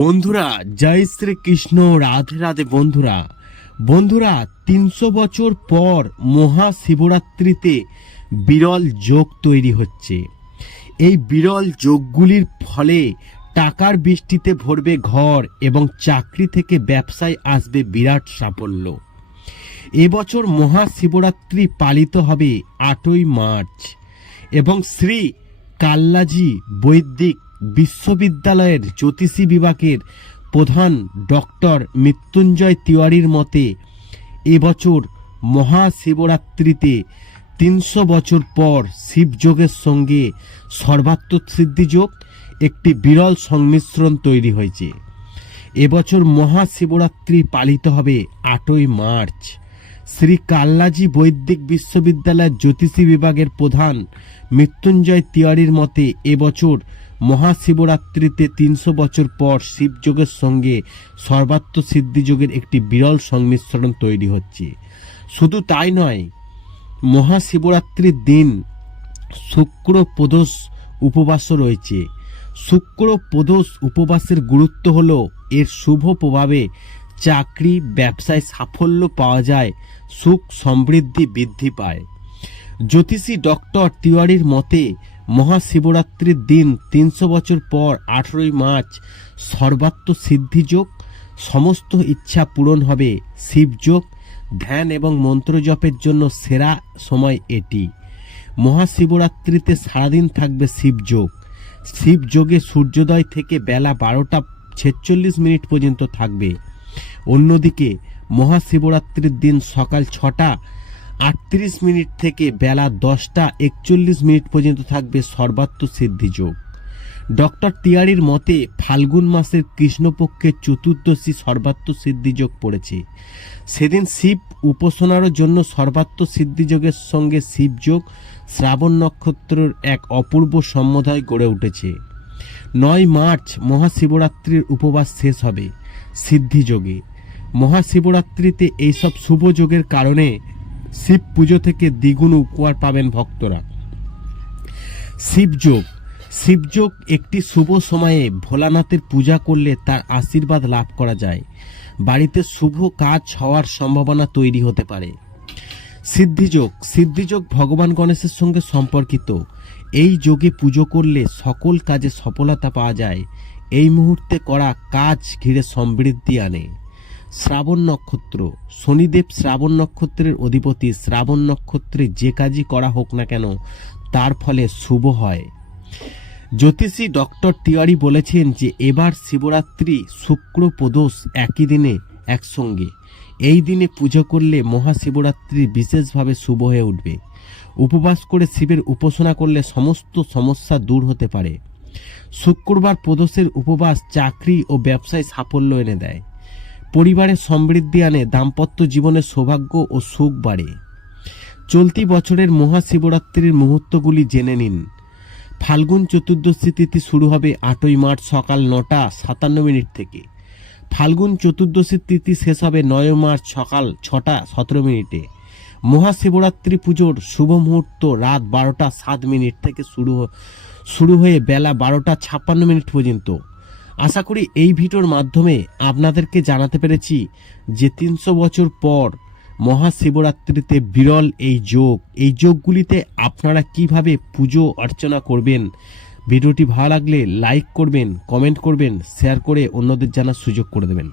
বন্ধুরা, জয় শ্রীকৃষ্ণ, রাধে রাধে বন্ধুরা। বন্ধুরা, তিনশো বছর পর মহাশিবরাত্রিতে বিরল যোগ তৈরি হচ্ছে। এই বিরল যোগগুলির ফলে টাকার বৃষ্টিতে ভরবে ঘর এবং চাকরি থেকে ব্যবসায় আসবে বিরাট সাফল্য। এবছর মহাশিবরাত্রি পালিত হবে আটই মার্চ এবং শ্রী কাল্লাজি বৈদিক বিশ্ববিদ্যালয়ের জ্যোতিষী বিভাগের প্রধান ডক্টর মৃত্যুঞ্জয় তিওয়ারির মতে, এবছর মহাশিবরাত্রিতে তিনশো বছর পর শিবযোগের সঙ্গে সর্বাত্মক সিদ্ধিযোগ, একটি বিরল সংমিশ্রণ তৈরি হয়েছে। এবছর মহাশিবরাত্রি পালিত হবে আটই মার্চ। শ্রী কাল্লাজি বৈদিক বিশ্ববিদ্যালয়ের জ্যোতিষী বিভাগের প্রধান মৃত্যুঞ্জয় তিওয়ারির মতে, এবছর মহাশিবরাত্রিতে তিনশো বছর পর শিবযোগের সঙ্গে সর্বাত্ম সিদ্ধিযোগের একটি বিরল সংমিশ্রণ তৈরি হচ্ছে। শুধু তাই নয়, মহাশিবরাত্রির দিন শুক্র প্রদোষ উপবাসও রয়েছে। শুক্র প্রদোষ উপবাসের গুরুত্ব হলো, এর শুভ প্রভাবে চাকরি, ব্যবসায় সাফল্য পাওয়া যায় সুখ সমৃদ্ধি বৃদ্ধি পায়। জ্যোতিষী ডক্টর তিওয়ারির মতে মহাশিবরাত্রির দিন তিনশো বছর পর আঠেরোই মার্চ সর্বাত্ম সিদ্ধিযোগ সমস্ত ইচ্ছা পূরণ হবে শিবযোগ ধ্যান এবং মন্ত্র জপের জন্য সেরা সময় এটি। মহাশিবরাত্রিতে সারাদিন থাকবে শিবযোগ শিবযোগে সূর্যোদয় থেকে বেলা বারোটা ছেচল্লিশ মিনিট পর্যন্ত থাকবে। অন্যদিকে মহাশিবরাত্রির দিন সকাল ছটা আটত্রিশ মিনিট থেকে বেলা দশটা একচল্লিশ মিনিট পর্যন্ত থাকবে সর্বাত্ম সিদ্ধিযোগ ডক্টর তিয়ারির মতে ফাল্গুন মাসের কৃষ্ণপক্ষের চতুর্দশী সর্বাত্ম সিদ্ধিযোগ পড়েছে। সেদিন শিব উপাসনার জন্য সর্বাত্ম সিদ্ধিযোগের সঙ্গে শিবযোগ শ্রাবণ নক্ষত্রের এক অপূর্ব সম্মোদয় গড়ে উঠেছে। নয় মার্চ মহাশিবরাত্রির উপবাস শেষ হবে সিদ্ধিযোগে মহাশিবরাত্রিতে এইসব শুভ যোগের কারণে শিব পুজো থেকে দ্বিগুণ উপকার পাবেন ভক্তরা। শিবযোগ শিবযোগ একটি শুভ সময়ে ভোলানাথের পূজা করলে তার আশীর্বাদ লাভ করা যায়। বাড়িতে শুভ কাজ হওয়ার সম্ভাবনা তৈরি হতে পারে। সিদ্ধিযোগ সিদ্ধিযোগ ভগবান গণেশের সঙ্গে সম্পর্কিত। এই যোগে পুজো করলে সকল কাজে সফলতা পাওয়া যায়। এই মুহূর্তে করা কাজ ঘিরে সমৃদ্ধি আনে। শ্রাবণ নক্ষত্র। শনিদেব শ্রাবণ নক্ষত্রের অধিপতি শ্রাবণ নক্ষত্রে যে কাজই করা হোক না কেন, তার ফলে শুভ হয়। জ্যোতিষী ডক্টর তিওয়ারি বলেছেন যে, এবার শিবরাত্রি শুক্র প্রদোষ একই দিনে একসঙ্গে। এই দিনে পুজো করলে মহাশিবরাত্রি বিশেষভাবে শুভ হয়ে উঠবে। উপবাস করে শিবের উপাসনা করলে সমস্ত সমস্যা দূর হতে পারে। শুক্রবার প্রদোষের উপবাস, চাকরি ও ব্যবসায় সাফল্য এনে দেয়। পরিবারের সমৃদ্ধি আনে, দাম্পত্য জীবনের সৌভাগ্য ও সুখ বাড়ে। চলতি বছরের মহাশিবরাত্রির মুহূর্তগুলি জেনে নিন। ফাল্গুন চতুর্দশী তিথি শুরু হবে আটই মার্চ সকাল নটা সাতান্ন মিনিট থেকে। ফাল্গুন চতুর্দশীর তিথি শেষ হবে নয় মার্চ সকাল ছটা সতেরো মিনিটে। মহাশিবরাত্রি পুজোর শুভ মুহূর্ত রাত বারোটা সাত মিনিট থেকে শুরু শুরু হয়ে বেলা বারোটা ছাপ্পান্ন মিনিট পর্যন্ত। আশা করি এই ভিডিওর মাধ্যমে আপনাদেরকে জানাতে পেরেছি যে তিনশো বছর পর মহাশিবরাত্রিতে বিরল এই যোগ। এই যোগগুলিতে আপনারা কীভাবে পুজো অর্চনা করবেন? ভিডিওটি ভালো লাগলে লাইক করবেন, কমেন্ট করবেন, শেয়ার করে অন্যদের জানার সুযোগ করে দেবেন।